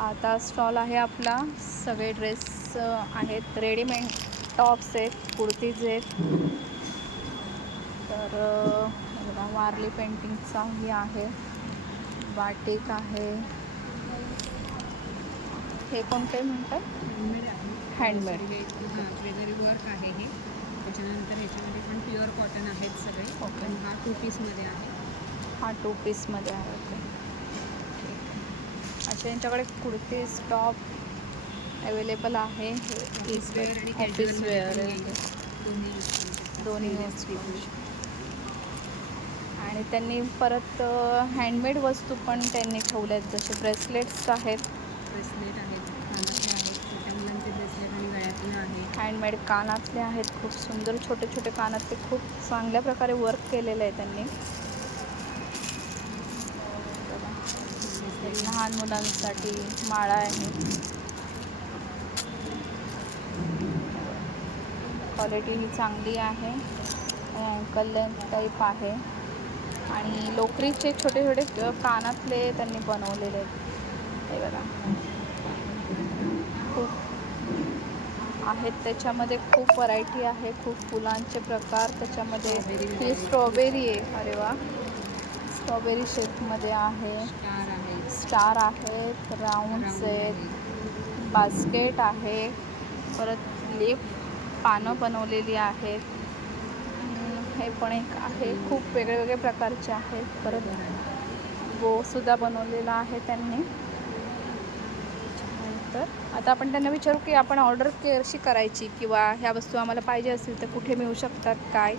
आता स्टॉल आहे आपला. सगळे ड्रेस आहेत, रेडीमेड टॉप्स आहेत, कुर्तीज आहेत. तर बघा, वारली पेंटिंगचाही आहे, बाटिक आहे. हे कोणते म्हणतात? हँडमेड आहे. हँडमेड. ज्वेलरी वर्क आहे हे. त्याच्यानंतर ह्याच्यामध्ये पण प्युअर कॉटन आहेत सगळे. ओके. पण हा 2 पीसमध्ये आहे. हा 2 पीसमध्ये आहे. ओके. अशा यांच्याकडे कुर्तीज टॉप अवेलेबल आहे. ऑफिस वेअर आणि ऑफिस वेअर आहे. आहे. दोन्ही दोन्ही यूज यूज करू. आणि त्यांनी परत हँडमेड वस्तू पण त्यांनी ठेवल्या आहेत, जसे ब्रेसलेट्स आहेत, ब्रेसलेट आहेत, कानातले आहेत, छोट्या मुलांचे ब्रेसलेट आणि गळ्यातले आहे. हँडमेड कानातले आहेत, खूप सुंदर छोटे छोटे कानातले, खूप चांगल्या प्रकारे वर्क केलेलं आहे त्यांनी. लहान मुलांसाठी माळा आहे. क्वालिटी ही चांगली आहे. अँकल लेंथ टाईप आहे आणि लोकरीचे छोटे छोटे कानातले त्यांनी बनवलेले आहेत. हे बघा, खूप आहेत त्याच्यामध्ये, खूप व्हरायटी आहे, खूप फुलांचे प्रकार त्याच्यामध्ये. ही स्ट्रॉबेरी आहे. अरे वा, स्ट्रॉबेरी शेपमध्ये आहे. स्टार आहेत, राऊंड्स आहेत, बास्केट आहे, परत लिप पानं बनवलेली आहेत. हे पण एक आहे. खूप वेगळे प्रकारचे आहेत. परत बोसुद्धा बनवलेला आहे त्यांनी. तर आता आपण त्यांना विचारू की आपण ऑर्डर कशी करायची, किंवा ह्या वस्तू आम्हाला पाहिजे असतील तर कुठे मिळू शकतात, काय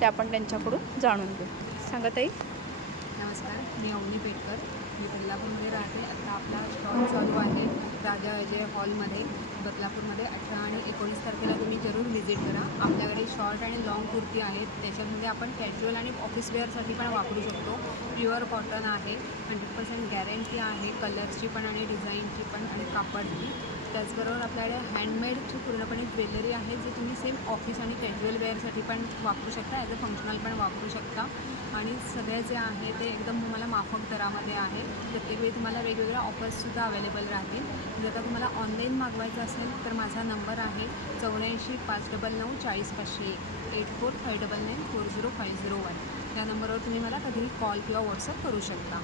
ते आपण त्यांच्याकडून जाणून घेऊ. सांगा ताई. नमस्कार, मी अवनी पेटकर. मी बदलापूरमध्ये राहते. आता आपला स्टॉल चालू आहे राजा अजय हॉलमध्ये बदलापूरमध्ये. 18 आणि 19 तारखेला तुम्ही जरूर व्हिजिट करा. आपल्याकडे शॉर्ट आणि लॉंग कुर्ती आहेत. त्याच्यामध्ये आपण कॅज्युअल आणि ऑफिस वेअरसाठी पण वापरू शकतो. प्युअर कॉटन आहे, 100% गॅरंटी आहे, कलरची पण आणि डिझाईनची पण आणि कापडची. त्याचबरोबर आपल्याकडे हँडमेडची पूर्णपणे ज्वेलरी आहे, जे तुम्ही सेम ऑफिस आणि कॅज्युअल वेअरसाठी पण वापरू शकता, ॲज अ फंक्शनल पण वापरू शकता. आणि सगळे जे आहे ते एकदम तुम्हाला माफक दरामध्ये आहे. प्रत्येक वेळी तुम्हाला वेगवेगळ्या ऑफर्ससुद्धा अवेलेबल राहतील. जर का तुम्हाला ऑनलाईन मागवायचं असेल तर माझा नंबर आहे 84 599 40 501, 84 599 40501. त्या नंबरवर तुम्ही मला कधीही कॉल किंवा व्हॉट्सअप करू शकता.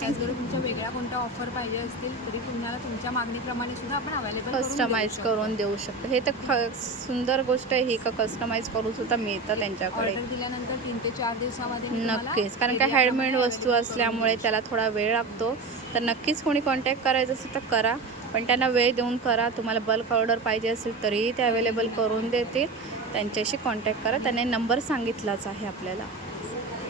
त्याचबरोबर तुमच्या वेगळ्या कोणत्या ऑफर पाहिजे असतील तरी तुम्हाला तुमच्या मागणीप्रमाणे सुद्धा आपण अवेलेबल कस्टमाइज करून देऊ शकतो. हे तर सुंदर गोष्ट आहे ही, का कस्टमाइज करून सुद्धा मिळतं त्यांच्याकडे. ऑर्डर दिल्यानंतर 3 ते 4 दिवसामध्ये नक्कीच, कारण का हँडमेड वस्तू असल्यामुळे त्याला थोडा वेळ लागतो. तर नक्कीच कोणी कॉन्टॅक्ट करायचं असेल तर करा, पण त्यांना वेळ देऊन करा. तुम्हाला बल्क ऑर्डर पाहिजे असेल तरीही ते अवेलेबल करून देतील. त्यांच्याशी कॉन्टॅक्ट करा. त्यांनी नंबर सांगितलाच आहे आपल्याला.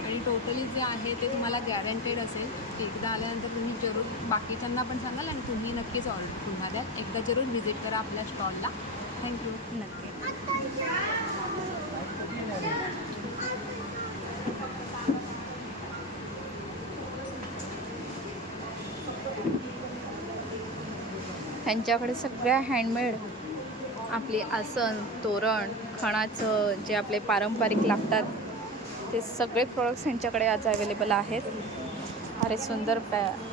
आणि टोटली जे आहे ते तुम्हाला गॅरंटेड असेल. एकदा आल्यानंतर तुम्ही जरूर बाकीच्यांना पण सांगाल आणि तुम्ही नक्कीच ऑर्डर पुन्हा द्याल. एकदा जरूर व्हिजिट करा आपल्या स्टॉलला. थँक्यू. नक्की. ह्यांच्याकडे सगळ्या हँडमेड आपली आसन, तोरण, खणाचं जे आपले पारंपरिक लागतात ते सगळे प्रोडक्ट्स ह्यांच्याकडे आज अवेलेबल आहेत. अरे सुंदर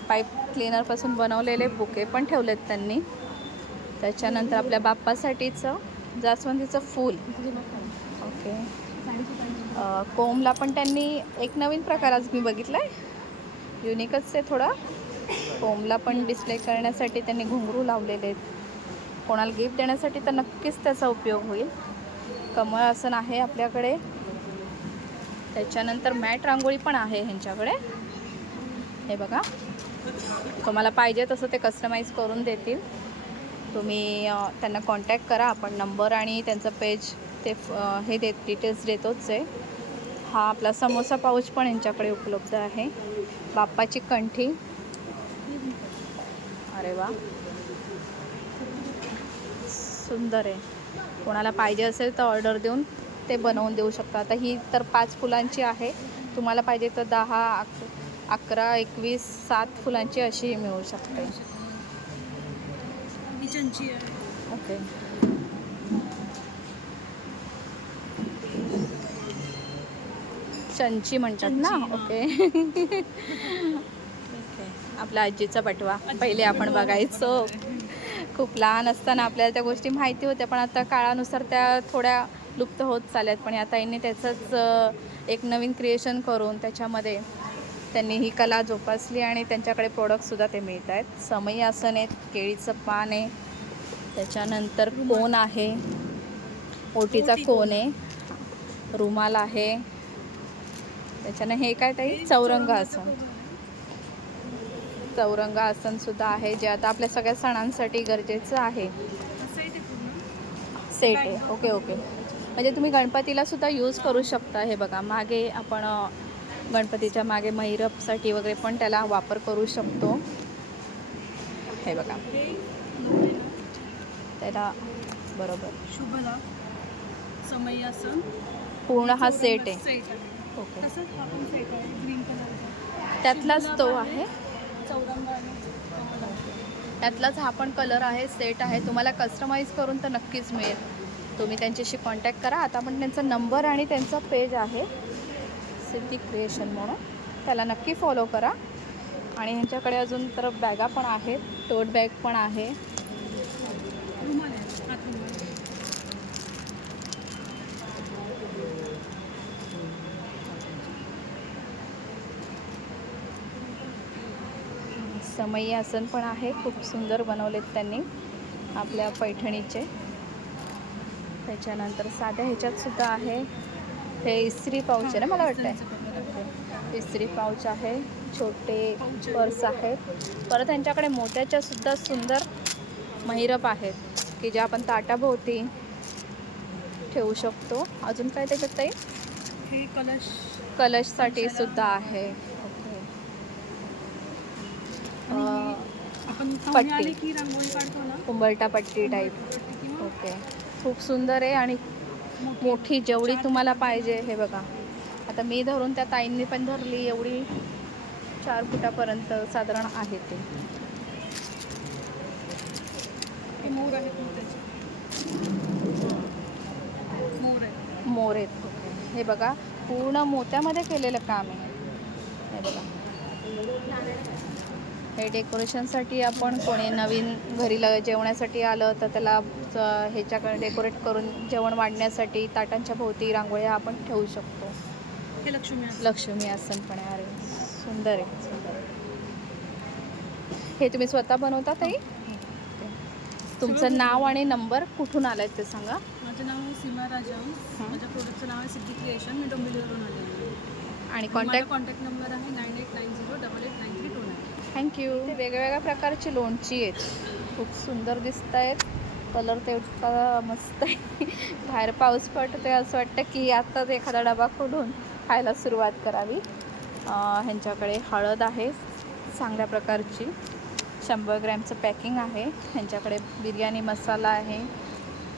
पाईप क्लीनरपासून बनवलेले बुके पण ठेवलेत त्यांनी. त्याच्यानंतर आपल्या बाप्पासाठीचं जास्वंदीचं फूल. ओके. कोंबला पण त्यांनी एक नवीन प्रकार आज मी बघितला आहे, युनिकच आहे थोडा. कोंबला पण डिस्प्ले करण्यासाठी त्यांनी घुंगरू लावलेले आहेत. कोणाला गिफ्ट देण्यासाठी तर नक्कीच त्याचा उपयोग होईल. कमळ आसन आहे आपल्याकडे. त्याच्यानंतर मॅट रांगोळी पण आहे ह्यांच्याकडे. हे बघा, तुम्हाला पाहिजे तसं ते कस्टमाइज करून देतील. तुम्ही त्यांना कॉन्टॅक्ट करा. आपण नंबर आणि त्यांचं पेज ते हे डिटेल्स देतोच आहे. हा आपला समोसा पाऊच पण यांच्याकडे उपलब्ध आहे. बाप्पाची कंठी. अरे वा, सुंदर आहे. कोणाला पाहिजे असेल तर ऑर्डर देऊन ते बनवून देऊ शकता. आता ही तर 5 फुलांची आहे. तुम्हाला पाहिजे तर 10, 11, 21, 7 फुलांची अशी मिळू शकते. ओके. चंची म्हणतात ना. ओके. ओके. आपल्या आजीचा बटवा पहिले आपण बघायचो. खूप लहान असताना आपल्याला त्या गोष्टी माहिती होत्या, पण आता काळानुसार त्या थोड्या लुप्त होत चालल्यात. पण आता यांनी त्याचंच एक नवीन क्रिएशन करून त्याच्यामध्ये त्यांनी ही कला जोपासली आणि त्यांच्याकडे प्रोडक्टसुद्धा ते मिळत आहेत. समई आसन आहेत, केळीचं पान आहे, त्याच्यानंतर कोन आहे, ओटीचा कोन आहे, रुमाल आहे, त्याच्यानं हे काय ताई चौरंग आसन. चौरंग आसनसुद्धा आहे, जे आता आपल्या सगळ्या सणांसाठी गरजेचं आहे. सेट आहे. Okay okay. म्हणजे तुम्ही गणपतीला सुद्धा यूज करू शकता. हे बघा, मागे आपण गणपतीच्या मागे महिरपसाठी वगैरे पण त्याला वापर करू शकतो. हे बघा त्याला बरोबर शुभला समयासन पूर्ण हा सेट आहे. सेट आहे. ओके, तसंच हा पण सेट आहे ग्रीन कलरचा. त्यातलाच तो आहे, चौरंग आणि कमळ. त्यातलाच हा पण कलर आहे, सेट आहे. तुम्हाला कस्टमाइज करून तर नक्कीच मिळेल. तुम्ही त्यांच्याशी कॉन्टॅक्ट करा. आता पण त्यांचा नंबर आणि त्यांचा पेज आहे सिद्धी क्रिएशन म्हणून, त्याला नक्की फॉलो करा. आणि ह्यांच्याकडे अजून तर बॅगा पण आहेत, टोट बॅग पण आहे. रुमाल आहे, हात रुमाल. समई आसन पण आहे, खूप सुंदर बनवलेत त्यांनी आपल्या पैठणीचे. त्याच्यानंतर साध्या ह्याच्यात सुद्धा आहे. हे इस्त्री पाऊच आहे ना, मला वाटतं इस्त्री पाऊच आहे, छोटे पर्स आहेत. परत त्यांच्याकडे मोत्याच्या सुद्धा सुंदर महिरप आहेत की जे आपण ताटाभोवती ठेवू शकतो. अजून काय त्याच्यात ताई? हे कलश कलशसाठी सुद्धा आहे. ओके. आपण पट्टी. पाहुणे आले की रांगोळी काढतो ना, उंबरटा पट्टी टाईप. किंवा ओके, खूप सुंदर आहे आणि मोठी जेवढी तुम्हाला पाहिजे. हे बघा, आता मी धरून त्या ताईंनी पण धरली, एवढी 4 फुटापर्यंत साधारण आहे ते. हे मोर आहेत मोत्याचे. मोर आहे. मोर आहेत. हे बघा, पूर्ण मोत्यामध्ये केलेलं काम आहे. हे बघा, हे डेकोरेशनसाठी आपण कोणी नवीन घरी जेवण्यासाठी आलं तर त्याला ह्याच्याकडे डेकोरेट करून जेवण वाढण्यासाठी ताटांच्या भोवती रांगोळ्या आपण ठेवू शकतो. हे लक्ष्मी आसन. लक्ष्मी आसन पण आहे. अरे सुंदर आहे, सुंदर आहे. हे तुम्ही स्वतः बनवता ताई? तुमचं नाव आणि नंबर कुठून आलाय ते सांगा. माझं नाव सीमा राजाम. माझ्या प्रोडक्टचं नाव आहे सिद्धी क्रिएशन. मी डोंबिवलीवरून आले आहे. आणि माझा कॉन्टॅक्ट नंबर आहे 9890889329. थँक्यू. ते वेगवेगळ्या प्रकारची लोणची आहेत, खूप सुंदर दिसत आहेत. कलर ते इतका मस्त आहे. बाहेर पाऊस पडतो, असं वाटतं की आत्ताच एखादा डबा खोलून खायला सुरुवात करावी. ह्यांच्याकडे हळद आहे चांगल्या प्रकारची, 100 ग्रॅमचं पॅकिंग आहे. ह्यांच्याकडे बिर्याणी मसाला आहे,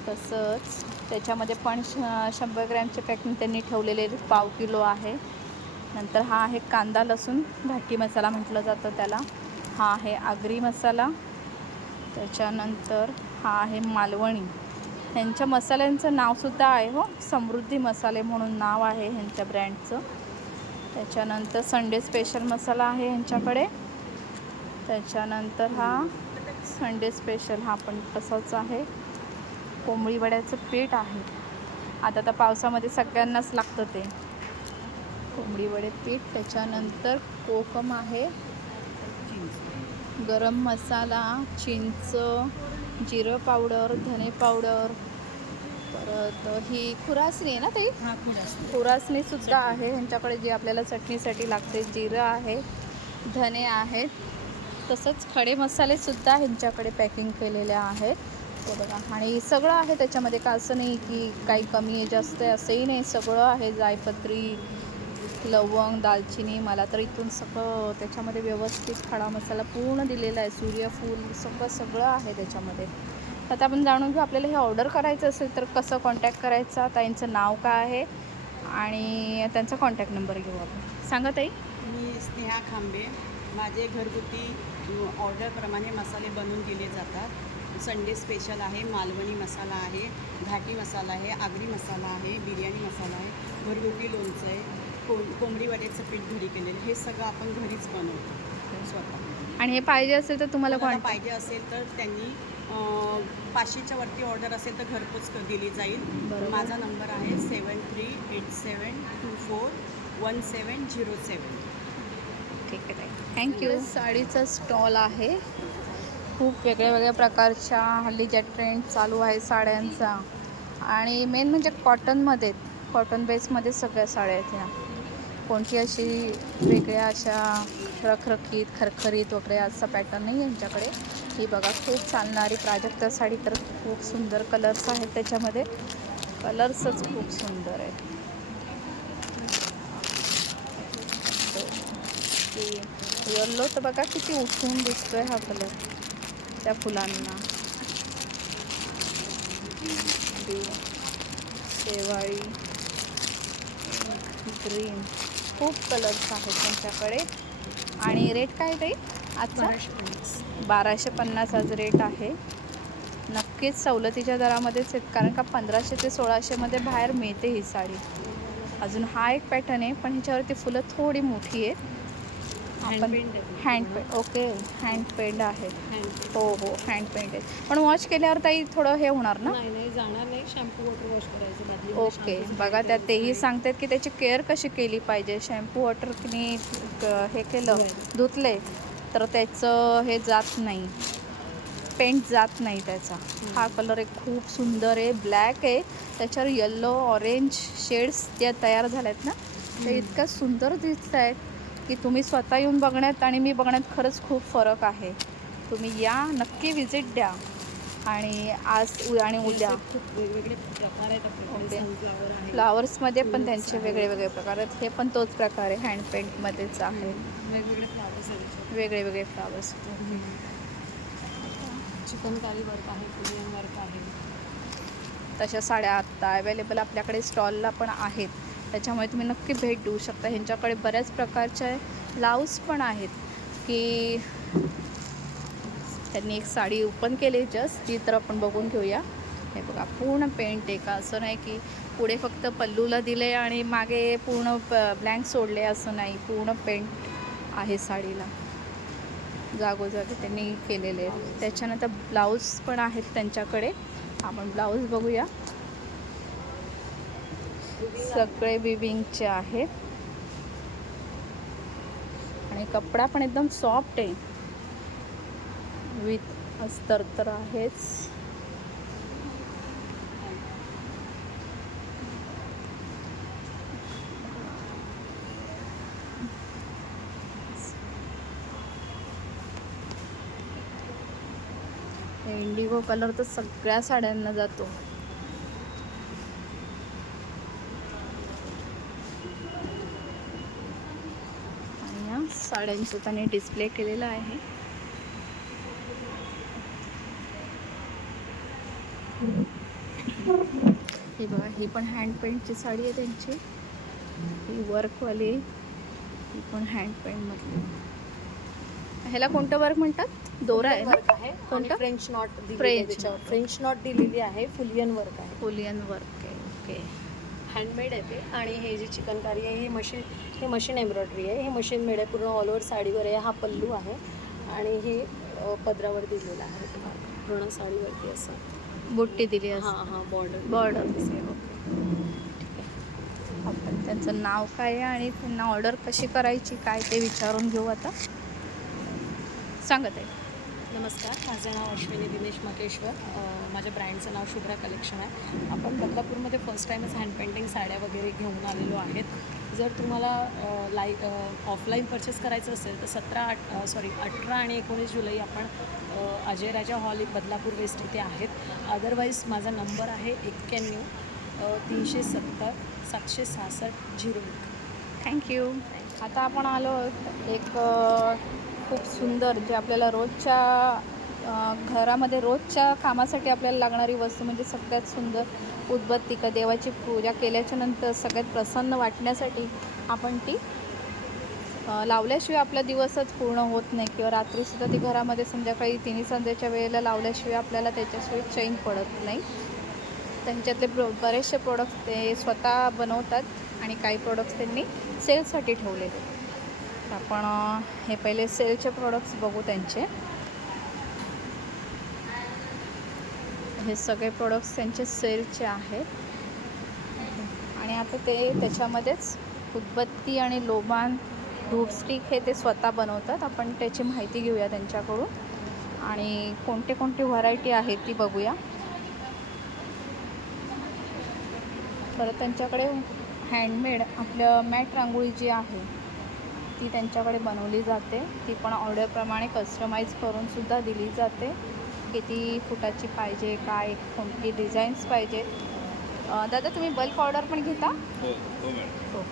तसंच त्याच्यामध्ये पण 100 ग्रॅमचे पॅकिंग त्यांनी ठेवलेले 1/2 किलो आहे. नंतर हा आहे कांदा लसूण घाटी मसाला म्हटलं जातं त्याला. हा आहे आगरी मसाला. त्याच्यानंतर हा आहे मालवणी. ह्यांच्या मसाल्यांचं नावसुद्धा आहे हो, समृद्धी मसाले म्हणून नाव आहे ह्यांच्या ब्रँडचं. त्याच्यानंतर संडे स्पेशल मसाला आहे ह्यांच्याकडे. त्याच्यानंतर हा संडे स्पेशल, हा पण तसाच आहे. कोंबडी वड्याचं पीठ आहे, आता तर पावसामध्ये सगळ्यांनाच लागतं ते कोंबडी वडे पीठ. त्याच्यानंतर कोकम आहे, गरम मसाला, चिंच, जिरं पावडर, धने पावडर. परत ही खुरासणी आहे ना ताई? हा खुरासणी. खुरासणीसुद्धा आहे ह्यांच्याकडे, जी आपल्याला चटणीसाठी लागते. जिरं आहे, धने आहेत, तसंच खडे मसालेसुद्धा ह्यांच्याकडे पॅकिंग केलेले आहेत. ते बघा, आणि सगळं आहे त्याच्यामध्ये, का असं नाही की काही कमी आहे जास्त आहे असंही नाही, सगळं आहे. जायपत्री, लवंग, दालचिनी, मला तर इथून सगळं त्याच्यामध्ये व्यवस्थित खडा मसाला पूर्ण दिलेला आहे. सूर्यफूल सगळं आहे त्याच्यामध्ये. आता आपण जाणून घेऊ, आपल्याला हे ऑर्डर करायचं असेल तर कसं कॉन्टॅक्ट करायचा, ताईंचं नाव काय आहे आणि त्यांचा कॉन्टॅक्ट नंबर घेऊ आपण. सांगा ताई. मी स्नेहा खांबे. माझे घरगुती ऑर्डरप्रमाणे मसाले बनवून दिले जातात. संडे स्पेशल आहे, मालवणी मसाला आहे, घाटी मसाला आहे, आगरी मसाला आहे, बिर्याणी मसाला आहे, घरगुती लोणचं आहे, कोंबडी वड्याचं पीठ घरी केलेलं, हे सगळं आपण घरीच बनवतो स्वतः. आणि हे पाहिजे असेल तर तुम्हाला कोणाला कॉन्टॅक्ट पाहिजे असेल तर त्यांनी 500च्या वरती ऑर्डर असेल तर घरपोच दिली जाईल. बरोबर. माझा नंबर आहे 7387241707. ठीक आहे ताई, थँक्यू. साडीचा स्टॉल आहे. खूप वेगळ्या वेगळ्या प्रकारच्या हल्ली ज्या ट्रेंड चालू आहे साड्यांचा, आणि मेन म्हणजे कॉटनमध्ये, कॉटन बेसमध्ये सगळ्या साड्या आहेत ह्या. कोणती अशी वेगळ्या अशा रखरखीत खरखरीत वगैरे असा पॅटर्न नाही यांच्याकडे. ही बघा खूप चालणारी प्राजक्ता साडी, तर खूप सुंदर कलर्स आहेत त्याच्यामध्ये. कलर्सच खूप सुंदर आहे. येल्लो तर बघा किती उठून दिसतोय हा कलर त्या फुलांना. शेवाळी, ग्रीन, खूप कलर्स आहेत त्यांच्याकडे. आणि रेट काय ताई आजचा? 1250 आज रेट आहे. नक्कीच सवलतीच्या दरामध्येच आहेत, कारण का 1500 ते 1600मध्ये बाहेर मिळते ही साडी. अजून हा एक पॅटर्न आहे, पण ह्याच्यावरती फुलं थोडी मोठी आहेत. आपण hand paint, okay, hand paint आहे. हो हो, हँड पेंट आहे. पण वॉश केल्यावर ताई थोडं हे होणार ना? नाही जाणार नाही, शॅम्पू वॉटर वॉश करायचं बादली. ओके, बघा त्यात तेही सांगतात की त्याची केअर कशी केली पाहिजे. शॅम्पू वॉटरने हे केलं, धुतले तर त्याचं हे जात नाही, पेंट जात नाही त्याचा. हा कलर एक खूप सुंदर आहे, ब्लॅक आहे, त्याच्यावर येल्लो ऑरेंज शेड्स त्या तयार झाल्या आहेत ना, ते इतक्या सुंदर दिसत आहेत की तुम्ही स्वतः येऊन बघण्यात आणि मी बघण्यात खरंच खूप फरक आहे. तुम्ही या, नक्की विजिट द्या. आणि आज आणि उद्या खूप वेगवेगळे प्रकार आहेत आपल्याकडे. सनफ्लॉवर आहे, फ्लावर्समध्ये पण त्यांचे वेगळे वेगळे प्रकार आहेत. हे पण तोच प्रकार आहे, हँड पेंटमध्येच आहे. वेगवेगळे फ्लावर्स आहेत. वेगळे वेगळे फ्लावर्स. चिकनकारी वर्क आहे, कोरियन वर्क आहे. तशा साड्या आत्ता अवेलेबल आपल्याकडे स्टॉलला पण आहेत, त्याच्यामुळे तुम्ही नक्की भेट देऊ शकता. ह्यांच्याकडे बऱ्याच प्रकारचे ब्लाऊज पण आहेत की त्यांनी एक साडी ओपन केली जस्ट, ती तर आपण बघून घेऊया. हे बघा पूर्ण पेंट आहे, का असं नाही की पुढे फक्त पल्लूला दिले आणि मागे पूर्ण ब्लँक सोडले, असं नाही. पूर्ण पेंट आहे साडीला, जागोजागी त्यांनी केलेले आहेत. त्याच्यानंतर ब्लाऊज पण आहेत त्यांच्याकडे. आपण ब्लाऊज बघूया. सगळे विविंगचे आहेत आणि कपडा पण एकदम सॉफ्ट आहे, विथ अस्तर तर आहेच. इंडिगो कलर तर सगळ्या साड्यांना जातो. आणि या साड्यांचं त्याने डिस्प्ले केलेला आहे. हे बघा, ही पण हँड पेंटची साडी आहे त्यांची. ही वर्कवाली, ही पण हँड पेंटमधली. ह्याला कोणतं वर्क म्हणतात? दोरा आहे वर्क ना? आहे, कोणतं? French not French. French not दिलेली आहे. फुलियन वर्क आहे, पोलियन वर्क आहे. ओके, हँडमेड आहे ते. आणि हे जी चिकनकारी आहे हे मशीन एम्ब्रॉयडरी आहे. हे मशीन मेड आहे, पूर्ण ऑल ओव्हर साडीवर आहे. हा पल्लू आहे आणि हे पदरावर दिलेलं आहे तुम्हाला पूर्ण साडीवरती असं बुट्टी दिली असं. हां बॉर्डर बॉर्डर दिसते. ओके, ठीक आहे. आपण त्यांचं नाव काय आहे आणि त्यांना ऑर्डर कशी करायची काय ते विचारून घेऊ आता. सांगत आहे. नमस्कार, माझं नाव अश्विनी दिनेश मकेश्वर. माझ्या ब्रँडचं नाव शुभ्रा कलेक्शन आहे. आपण बदलापूरमध्ये फर्स्ट टाईमच हँड पेंटिंग साड्या वगैरे घेऊन आलेलो आहेत. जर तुम्हाला ऑफलाईन परचेस करायचं असेल तर 18 आणि 19 जुलै आपण अजय राजा हॉल बदलापूर वेस्ट इथे आहेत. अदरवाईज माझा नंबर आहे 91 370 766 01. थँक्यू. आता आपण आलो एक खूप सुंदर, जे आपल्याला रोजच्या घरामध्ये रोजच्या कामासाठी आपल्याला लागणारी वस्तू, म्हणजे सगळ्यात सुंदर उदबत्तिका, देवाची पूजा केल्याच्या नंतर सगळ्यात प्रसन्न वाटण्यासाठी आपण ती लावल्याशिवाय आपला दिवसच पूर्ण होत नाही, किंवा रात्रीसुद्धा ती घरामध्ये संध्याकाळी तिन्ही संध्याच्या वेळेला लावल्याशिवाय आपल्याला त्याच्याशिवाय चैन पडत नाही. त्यांच्यातले बरेचसे प्रोडक्ट्स ते स्वतः बनवतात आणि काही प्रोडक्ट्स त्यांनी सेलसाठी ठेवलेले. आपण हे पहिले सेलचे प्रोडक्ट्स बघू त्यांचे. हे सगळे प्रोडक्ट्स त्यांचे सेलचे आहेत. आणि आता ते त्याच्यामध्येच उदबत्ती आणि लोबान धूप स्टिक हे ते स्वतः बनवतात. आपण त्याची माहिती घेऊया त्यांच्याकडून आणि कोणते कोणती व्हरायटी आहे ती बघूया. परत त्यांच्याकडे हँडमेड आपलं मॅट रांगोळी जी आहे ती त्यांच्याकडे बनवली जाते. ती पण ऑर्डरप्रमाणे कस्टमाइज करूनसुद्धा दिली जाते. किती फुटाची पाहिजे, काय कोणती डिझाईन्स पाहिजेत. दादा तुम्ही बल्क ऑर्डर पण घेता? हो हो मॅडम. हो.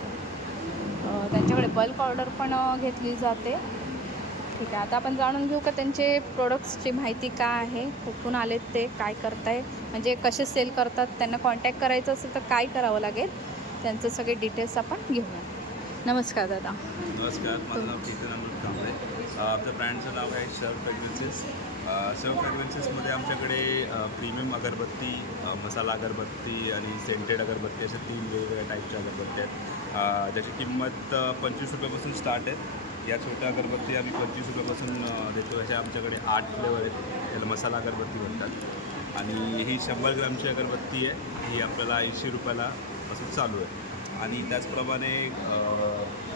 त्यांच्याकडे बल्क ऑर्डर पण घेतली जाते. ठीक आहे, आता आपण जाणून घेऊ का त्यांचे प्रोडक्ट्सची माहिती काय आहे, कुठून आलेत ते, काय करताय, म्हणजे कसे सेल करतात, त्यांना कॉन्टॅक्ट करायचं असेल तर काय करावं लागेल, त्यांचं सगळे डिटेल्स आपण घेऊया. नमस्कार दादा. नमस्कार, माझं नाव केतन अमृत कांबळे. आपल्या ब्रँडचं नाव आहे सर्व फ्रॅग्रन्सेस. सर्व फ्रॅग्रन्सेसमध्ये आमच्याकडे प्रीमियम अगरबत्ती, मसाला अगरबत्ती आणि सेंटेड अगरबत्ती अशा 3 वेगवेगळ्या टाईपच्या अगरबत्ती आहेत. ज्याची किंमत 25 रुपयापासून स्टार्ट आहे. या छोट्या अगरबत्ती आम्ही 25 रुपयापासून देतो. अशा आमच्याकडे 8 फ्लेवर आहेत. त्याला मसाला अगरबत्ती म्हणतात. आणि ही 100 ग्रामची अगरबत्ती आहे. ही आपल्याला 80 रुपयापासून चालू आहे. आणि त्याचप्रमाणे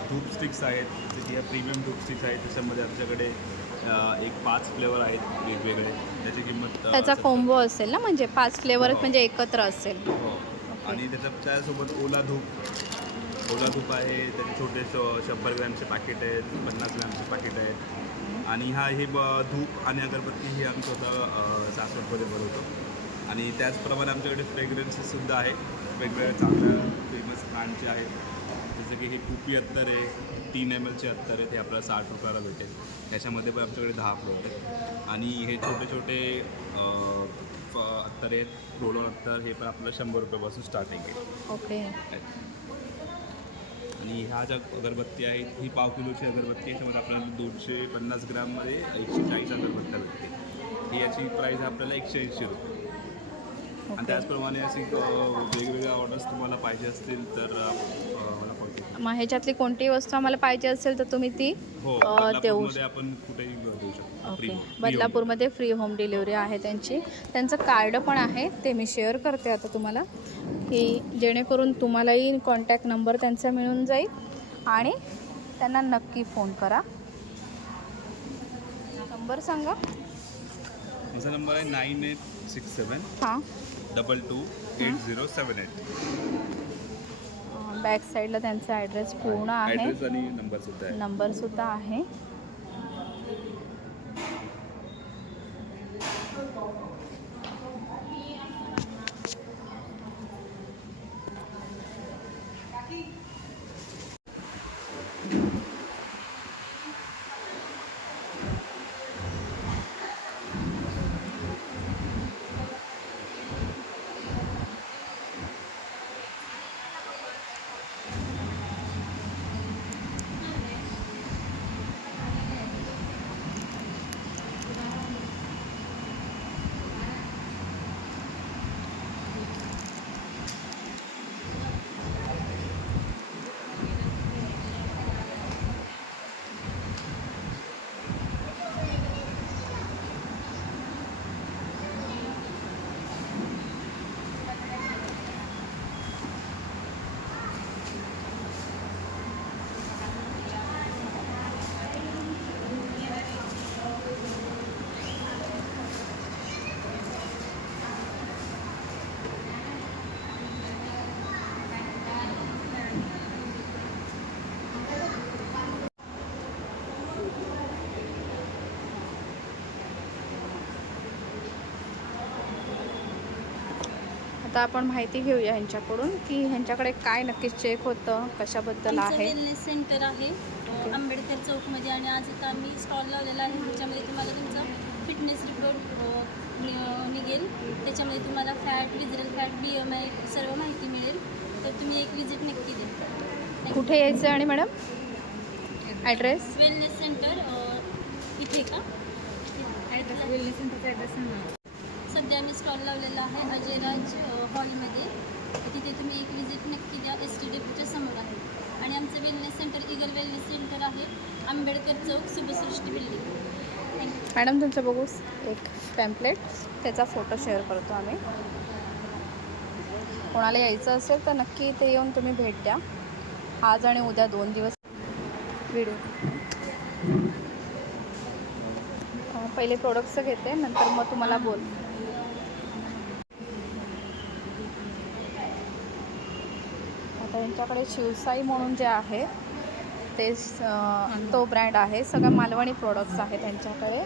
धूप स्टिक्स आहेत, जसे की या प्रीमियम धूप स्टिक्स आहेत. त्याच्यामध्ये आमच्याकडे एक 5 फ्लेवर आहेत वेगवेगळे. त्याची किंमत त्याचा कोंबो असेल ना, म्हणजे 5 फ्लेवर हो. म्हणजे एकत्र असेल. हो. आणि त्याच्यासोबत ओला धूप आहे. त्याचे छोटे 100 ग्रॅमचे पॅकेट आहेत, 50 ग्रॅमचे पॅकेट आहेत. आणि हे धूप आणि अगरबत्ती ही आम्ही स्वतः सासवडमध्ये बनवतो. आणि त्याचप्रमाणे आमच्याकडे फ्रेग्रन्सेससुद्धा आहे. वेगवेगळ्या चांगल्या फेमस ब्रँडचे आहेत. जसं की हे पुपी अत्तर आहे, 3 ml अत्तर आहेत. हे आपल्याला 60 रुपयाला भेटेल. त्याच्यामध्ये पण आमच्याकडे 10 फ्लेवर आहेत. आणि हे छोटे छोटे अत्तर आहेत, रोल अत्तर, हे पण आपल्याला 100 रुपयापासून स्टार्टिंग आहे. ओके. आणि ह्या ज्या अगरबत्ती आहेत, ही 1/2 किलोची अगरबत्ती आहे. त्याच्यामध्ये आपल्याला 250 ग्राममध्ये 140 अगरबत्त्या भेटते. ही याची प्राईस आपल्याला 180 रुपये. आणि त्याचप्रमाणे अशी वेगवेगळ्या ऑर्डर्स तुम्हाला पाहिजे असतील तर मला कॉल करा. मग ह्याच्यातली कोणतीही वस्तू आम्हाला पाहिजे असेल तर तुम्ही ती हो, देऊ बदलापूरमध्ये आपण कुठेही देऊ शकतो. ओके. बदलापूरमध्ये फ्री होम डिलिव्हरी आहे त्यांची. त्यांचं कार्ड पण आहे, ते मी शेअर करते आता तुम्हाला, की जेणेकरून तुम्हालाही कॉन्टॅक्ट नंबर त्यांचा मिळून जाईल आणि त्यांना नक्की फोन करा. नंबर सांगा. माझा नंबर आहे 9867 हां. 228078. बॅक साईडला त्यांचा ॲड्रेस पूर्ण आहे, ॲड्रेस आणि नंबरसुद्धा आहे. नंबरसुद्धा आहे. आता आपण माहिती घेऊया ह्यांच्याकडून की ह्यांच्याकडे काय नक्की चेक होतं, कशाबद्दल आमचं आहे. वेलनेस सेंटर आहे आंबेडकर चौकमध्ये. आणि आज आता आम्ही स्टॉल लावलेला आहे. त्याच्यामध्ये तुम्हाला तुमचा फिटनेस रिपोर्ट निघेल. त्याच्यामध्ये तुम्हाला फॅट, विजरल फॅट, BMI सर्व माहिती मिळेल. तर तुम्ही एक विजिट नक्की द्या. कुठे यायचं आणि मॅडम ॲड्रेस? वेलनेस सेंटर इथे का वेलनेस सेंटरचा ॲड्रेस सांगा. सध्या आम्ही स्टॉल लावलेला आहे अजयराज हॉलमध्ये. तिथे तुम्ही एक विजिट नक्की द्या. ST डेपोच्या समोर आहे. आणि आमचं wellness centre eagle wellness centre आहे आंबेडकर चौक शुभसृष्टी बिल्डिंग. थँक्यू. मॅडम तुमचं बघू एक पॅम्पलेट, त्याचा फोटो शेअर करतो आम्ही. कोणाला यायचं असेल तर नक्की इथे येऊन तुम्ही भेट द्या. आज आणि उद्या 2 दिवस व्हिडिओ. पहिले प्रोडक्ट्स घेते, नंतर मग तुम्हाला बोल. आता यांच्याकडे शिवसाई म्हणून जे आहे ते तो ब्रँड आहे. सगळं मालवणी प्रोडक्ट्स आहेत त्यांच्याकडे.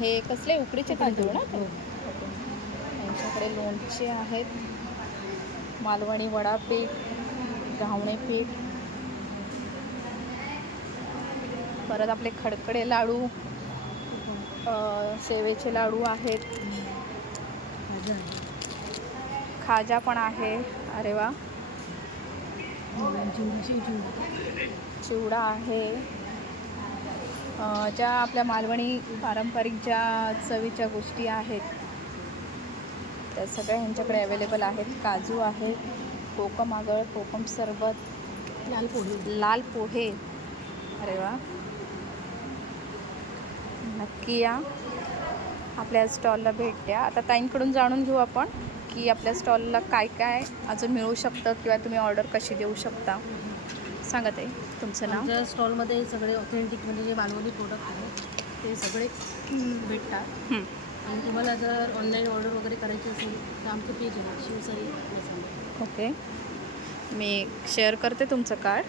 हे कसले उकडीचे तांदूळ ना ते. यांच्याकडे लोणचे आहेत, मालवणी वडापीठ, घावणे पीठ, परत आपले खडखडे लाडू, सेवेचे लाडू आहेत, खाजा पण आहे. अरे वा. चिवडा आहे. ज्या आपल्या मालवणी पारंपरिक ज्या चवीच्या गोष्टी आहेत त्या सगळ्या ह्यांच्याकडे अवेलेबल आहेत. काजू आहे, कोकम आगळ, कोकम सरबत, लाल पोहे. अरे वा. नक्की या, आपल्या स्टॉलला भेट द्या. आता ताईंकडून जाणून घेऊ आपण की आपल्या स्टॉलला काय काय अजून मिळू शकतं किंवा तुम्ही ऑर्डर कशी देऊ शकता. सांगा ताई तुमचं नाव. आमच्या स्टॉलमध्ये सगळे ऑथेंटिक म्हणजे जे मालवणी प्रोडक्ट आहेत ते सगळे भेटतात. आणि तुम्हाला जर ऑनलाईन ऑर्डर वगैरे करायची असेल तर आमचं पेज आहे शिवसाई मसाला. ओके, मी शेअर करते तुमचं कार्ड.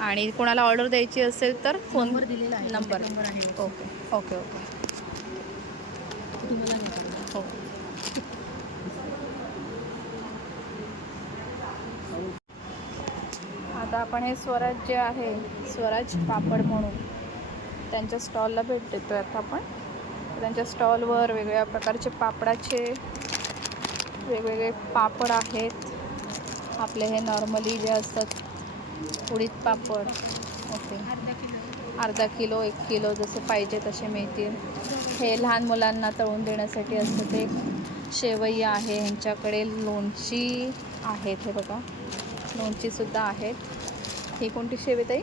आणि कोणाला ऑर्डर द्यायची असेल तर फोन नंबर दिलेला आहे. नंबर आहे. Okay okay okay. तुम्हाला हे करा. हो. आता आपण हे स्वराज जे आहे, स्वराज पापड म्हणून त्यांच्या स्टॉलला भेट देतो आहे आता आपण. त्यांच्या स्टॉलवर वेगवेगळ्या प्रकारचे पापडाचे वेगवेगळे पापड आहेत. आपले हे नॉर्मली जे असतात उडीद पापड. ओके, अर्धा किलो 1 किलो जसे पाहिजे तसे मिळतील. हे लहान मुलांना तळून देण्यासाठी असतं ते. शेवई आहे ह्यांच्याकडे, लोणची आहेत. हे बघा लोणचीसुद्धा आहेत. ही कोणती शेव आहे ताई?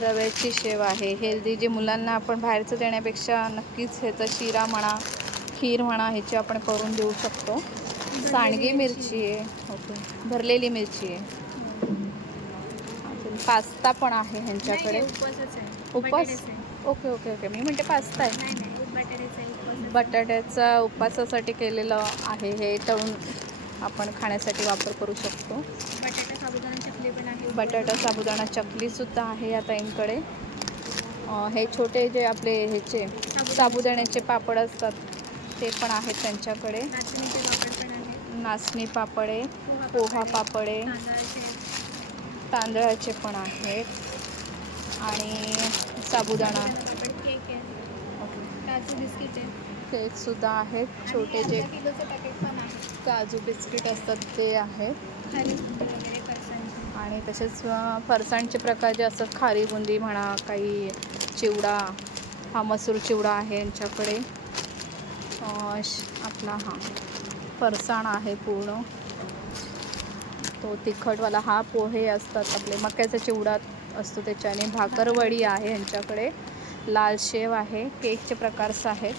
रव्याची शेव आहे. हेल्दी जे मुलांना आपण बाहेरचं देण्यापेक्षा नक्कीच ह्याचा शिरा म्हणा, खीर म्हणा, ह्याची आपण करून देऊ शकतो. सांडगी मिरची आहे. ओके, भरलेली मिरची आहे. अजून पास्ता पण आहे ह्यांच्याकडे. उपवास. ओके ओके ओके, मी म्हणते पास्ता आहे. बटाट्याचा उपवासासाठी केलेलं आहे. हे तळून आपण खाण्यासाठी वापर करू शकतो. बटाटा साबुदाणा चकलीसुद्धा आहे आता यांकडे. हे छोटे जे आपले ह्याचे साबुदाण्याचे पापड असतात ते पण आहेत त्यांच्याकडे. नाचणी पापड आहे, पोहा पापड आहे, तांदळाचे पण आहेत आणि साबुदाणा. केकसुद्धा आहेत. छोटे जे काजू बिस्किट असतात ते आहेत. आणि तसेच फरसाणचे प्रकार जे असतात, खारी बुंदी म्हणा, काही चिवडा, हा मसूर चिवडा आहे यांच्याकडे. आपला हा फरसाण आहे पूर्ण तो तिखटवाला. हा पोहे असतात आपले, मक्याचा चिवडा असतो त्याच्याने. भाकरवडी आहे यांच्याकडे. लाल शेव आहे. केकचे प्रकारस आहेत.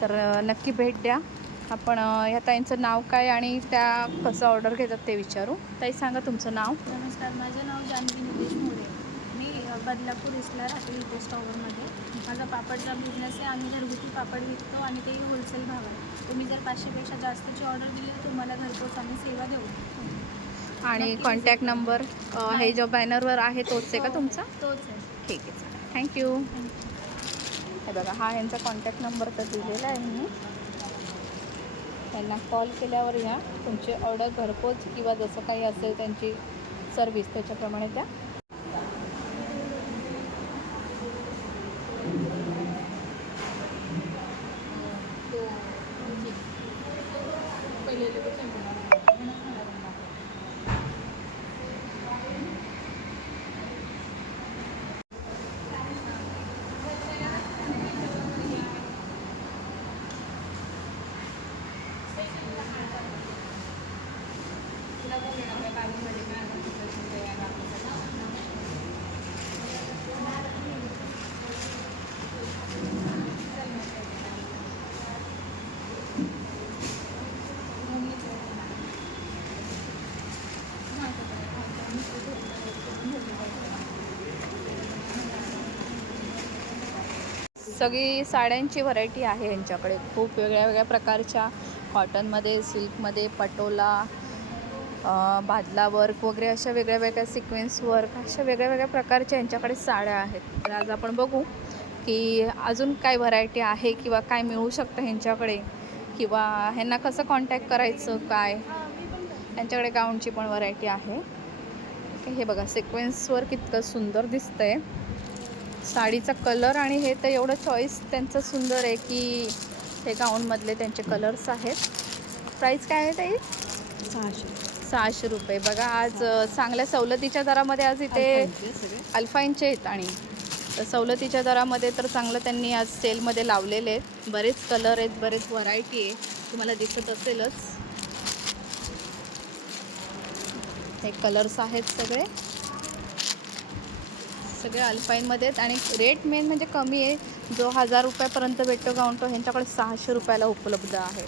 तर नक्की भेट द्या. आपण ह्या ताईंचं नाव काय आणि त्या कसं ऑर्डर घेतात ते विचारू. ताई सांगा तुमचं नाव. नमस्कार, माझं नाव जानवी निलेश मोरे. मी बदलापूर इस्टला राहते इथे स्टॉवरमध्ये. माझा पापडचा बिझनेस आहे. आम्ही घरगुती पापड विकतो आणि तेही होलसेल भावात. तुम्ही जर 500पेक्षा जास्तची ऑर्डर दिली तर तुम्हाला घरपोच आम्ही सेवा देऊ. आणि कॉन्टॅक्ट नंबर हे जो बॅनरवर आहे तोच आहे का तुमचा? तोच आहे. ठीक आहे, चालेल. थँक्यू. हे बघा, हा यांचा कॉन्टॅक्ट नंबर तर दिलेला आहे मी. त्यांना कॉल केल्यावर या तुमची ऑर्डर घरपोच किंवा जसं काही असेल त्यांची सर्विस त्याच्याप्रमाणे त्या. सगळी साड्यांची व्हरायटी आहे यांच्याकडे, खूप वेगळ्या वेगळ्या प्रकारच्या, कॉटनमध्ये, सिल्कमध्ये, पटोला, बादला वर्क वगैरे अशा वेगळ्या वेगळ्या सिक्वेन्स वर्क, अशा वेगळ्या वेगळ्या प्रकारच्या यांच्याकडे साड्या आहेत. तर आज आपण बघू की अजून काय व्हरायटी आहे किंवा काय मिळू शकतं ह्यांच्याकडे, किंवा ह्यांना कसं कॉन्टॅक्ट करायचं, काय यांच्याकडे गाऊनची पण व्हरायटी आहे. हे बघा सिक्वेन्सवर कितकं सुंदर दिसतंय साडीचा कलर, आणि हे तर एवढं चॉईस त्यांचं सुंदर आहे की हे गाऊनमधले त्यांचे कलर्स आहेत. प्राईस काय आहे ताई? 600 रुपये. बघा आज चांगल्या सवलतीच्या दरामध्ये आज इथे अल्फाईनचे आहेत, आणि तर सवलतीच्या दरामध्ये तर चांगलं त्यांनी आज सेलमध्ये लावलेले आहेत. बरेच कलर आहेत, बरेच व्हरायटी आहे, तुम्हाला दिसत असेलच. हे कलर्स आहेत सगळे अल्फाईनमध्ये आहेत, आणि रेट मेन म्हणजे कमी आहे. जो 1000 रुपयापर्यंत भेटतो गाऊन तो ह्यांच्याकडे 600 रुपयाला उपलब्ध आहे.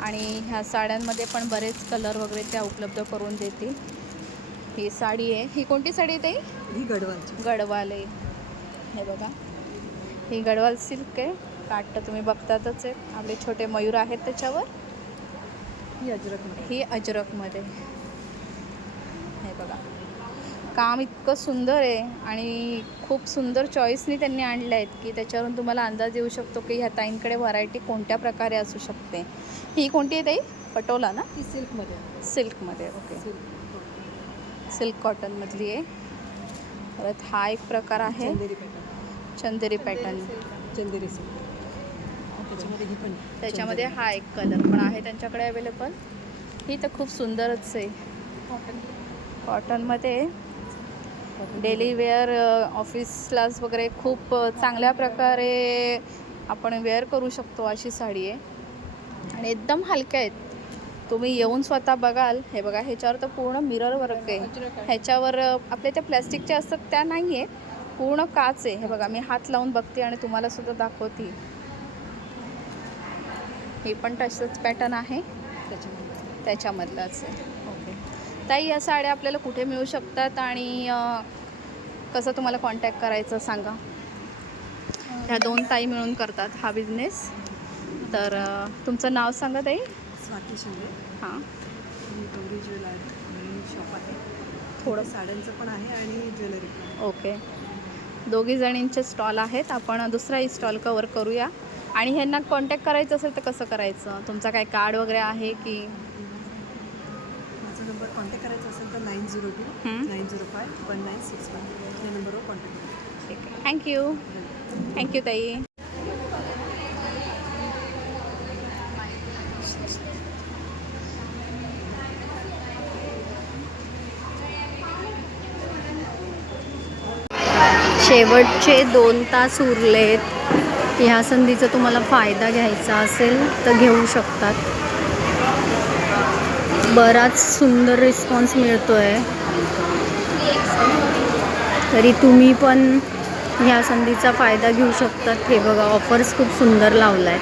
आणि ह्या साड्यांमध्ये पण बरेच कलर वगैरे त्या उपलब्ध करून देतील. ही साडी आहे, ही कोणती साडी आहे ताई? ही गडवालची. गडवाल आहे. हे बघा ही गडवाल सिल्क आहे, काठ तुम्ही बघतातच आहे, आपले छोटे मयूर आहेत त्याच्यावर. ही अजरकमध्ये. हे बघा काम इतकं सुंदर आहे आणि खूप सुंदर चॉईसनी त्यांनी आणले आहेत की त्याच्यावरून तुम्हाला अंदाज येऊ शकतो की ह्या ताईंकडे व्हरायटी कोणत्या प्रकारे असू शकते. ही कोणती आहे ताई? पटोला ना? ती सिल्कमध्ये. सिल्कमध्ये. ओके, सिल्क कॉटनमधली आहे. परत हा एक प्रकार आहे चंदेरी पॅटर्न. चंदेरी सिल्क. त्याच्यामध्ये ही पण, त्याच्यामध्ये हा एक कलर पण आहे त्यांच्याकडे अवेलेबल. ही तर खूप सुंदरच आहे, कॉटनमध्ये. डेली वेअर, ऑफिसलाच वगैरे खूप चांगल्या प्रकारे आपण वेअर करू शकतो अशी साडी आहे, आणि एकदम हलक्या आहेत. तुम्ही येऊन स्वतः बघाल. हे बघा ह्याच्यावर तर पूर्ण मिरर वर्क आहे. ह्याच्यावर आपल्या त्या प्लॅस्टिकच्या असतात त्या नाही आहे, पूर्ण काच आहे. हे बघा मी हात लावून बघते आणि तुम्हाला सुद्धा दाखवते. हे पण तसंच पॅटर्न आहे त्याच्यामधलाच आहे. ओके ताई, या साड्या आपल्याला कुठे मिळू शकतात आणि कसं तुम्हाला कॉन्टॅक्ट करायचं सांगा. ह्या 2 ताई मिळून करतात हा बिझनेस. तर तुमचं नाव सांगा ताई. स्वाती शिंदे. हां, गौरी ज्वेलरी शॉप आहे. थोडं साड्यांचं पण आहे आणि ज्वेलरी पण. ओके, दोघी जणींचे स्टॉल आहेत. आपण दुसराही स्टॉल कवर करूया. आणि ह्यांना कॉन्टॅक्ट करायचं असेल तर कसं करायचं? तुमचा काय कार्ड वगैरे आहे की? माझा नंबर कॉन्टॅक्ट करायचा असेल तर 9029051961 या नंबरवर कॉन्टॅक्ट करा. ठीक आहे, थँक्यू ताई. शेवटचे 2 तास उरलेत. ह्या संधीचा तुम्हाला फायदा घ्यायचा असेल तर घेऊ शकतात. बराच सुंदर रिस्पॉन्स मिळतो आहे, तरी तुम्ही पण ह्या संधीचा फायदा घेऊ शकतात. हे बघा ऑफर्स खूप सुंदर लावला आहे.